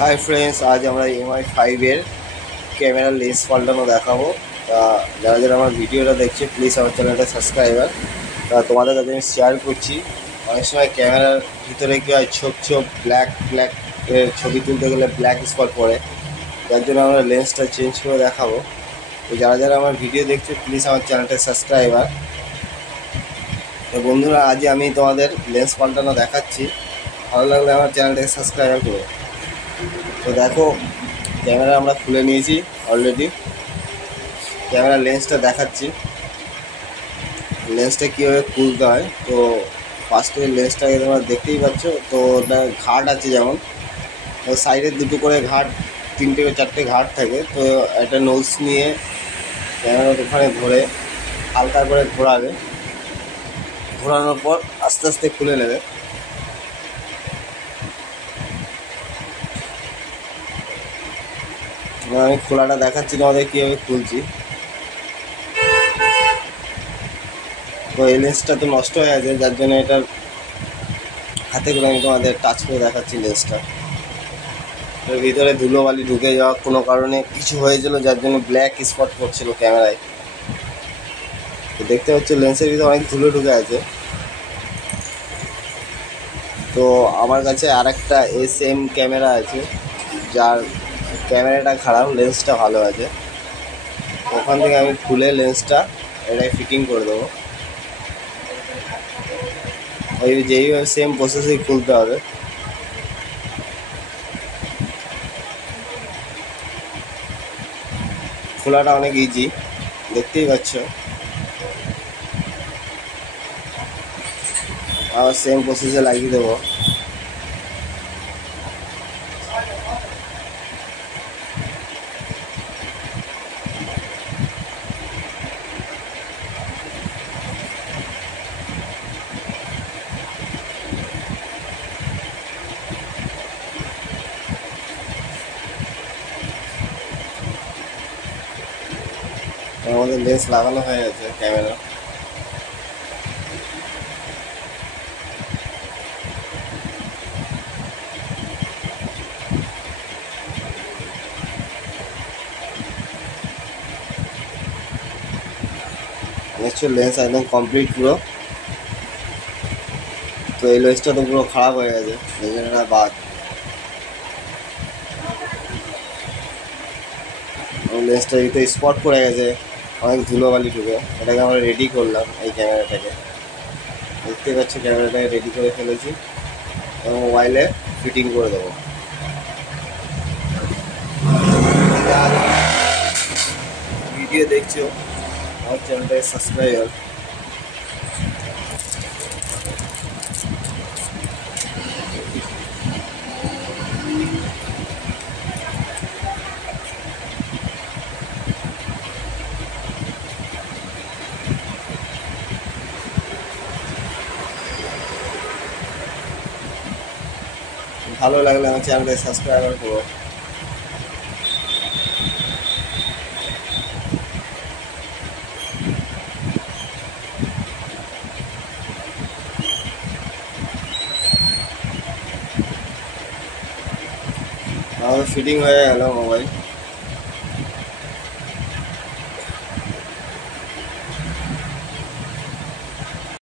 Hi friends, আজ আমরা MI5 ক্যামেরার লেন্স পাল্টানো দেখাবো। তা যারা যারা আমার ভিডিওটা দেখছে প্লিজ আমার চ্যানেলটা সাবস্ক্রাইবার। তা তোমাদের কাছে আমি শেয়ার করছি, অনেক সময় ক্যামেরার ভিতরে কী হয়, ছোপ ছোপ ব্ল্যাক ব্ল্যাক ছবি তুলতে গেলে ব্ল্যাক স্পট পড়ে, যার জন্য আমরা লেন্সটা চেঞ্জ করে দেখাবো। তো যারা যারা আমার ভিডিও দেখছে প্লিজ আমার চ্যানেলটা সাবস্ক্রাইবার। তো বন্ধুরা, আজ আমি তোমাদের লেন্স পাল্টানো দেখাচ্ছি, ভালো লাগলে আমার চ্যানেলটাকে সাবস্ক্রাইবার করো। তো দেখো, ক্যামেরা আমরা খুলে নিয়েছি অলরেডি। ক্যামেরা লেন্সটা দেখাচ্ছি, লেন্সটা কীভাবে খুলতে হয়। তো ফার্স্টে লেন্সটাকে তোমরা দেখতেই পাচ্ছ। তো ওটা ঘাট আছে, যেমন সাইডের দুটো করে ঘাট, 3-4টে ঘাট থাকে। তো একটা নোজ নিয়ে ক্যামেরার ওখানে ধরে হালকা করে ঘোরাবে, ঘোরানোর পর আস্তে আস্তে খুলে নেবে। আমি খোলাটা দেখাচ্ছি তোমাদের কীভাবে খুলছি। তো এই লেন্সটা তো নষ্ট হয়ে গেছে, যার জন্য এটার হাতে করে আমি তোমাদের টাচ করে দেখাচ্ছি লেন্সটা। এর ভিতরে ধুলোবালি ঢুকে যাওয়া, কোনো কারণে কিছু হয়েছিল যার জন্য ব্ল্যাক স্পট পড়ছিল ক্যামেরায়। তো দেখতে হচ্ছে লেন্সের ভিতরে অনেক ধুলো ঢুকে আছে। তো আমার কাছে আর একটা SM ক্যামেরা আছে, যার ক্যামেরাটা খারাপ, লেন্সটা ভালো আছে। ওখান থেকে আমি খুলে লেন্সটা এটাকে ফিটিং করে দেবো। ওই যেইভাবে সেম প্রসেসেই খুলতে হবে। খোলাটা অনেক ইজি, দেখতেই পাচ্ছ। আবার সেম প্রসেসে লাগিয়ে দেবো। আমাদের লেন্স লাগানো হয়ে গেছে ক্যামেরা। নিশ্চয় লেন্স একদম কমপ্লিট পুরো। তো এই লেন্সটা তো পুরো খারাপ হয়ে গেছে, এই জন্য এটা বাদ। লেন্সটা একটু স্পট পড়ে গেছে, অনেক ধুলোবালি ঢুকে। এটাকে আমরা রেডি করলাম, এই ক্যামেরাটাকে দেখতে পাচ্ছি। ক্যামেরাটাকে রেডি করে ফেলেছি এবং মোবাইলে ফিটিং করে দেবো। ভিডিও দেখছো, আমার চ্যানেলটাকে সাবস্ক্রাইবার। ভালো লাগলে আমার চ্যানেলটাকে সাবস্ক্রাইবার করো। আমাদের ফিটিং হয়ে গেল মোবাইল।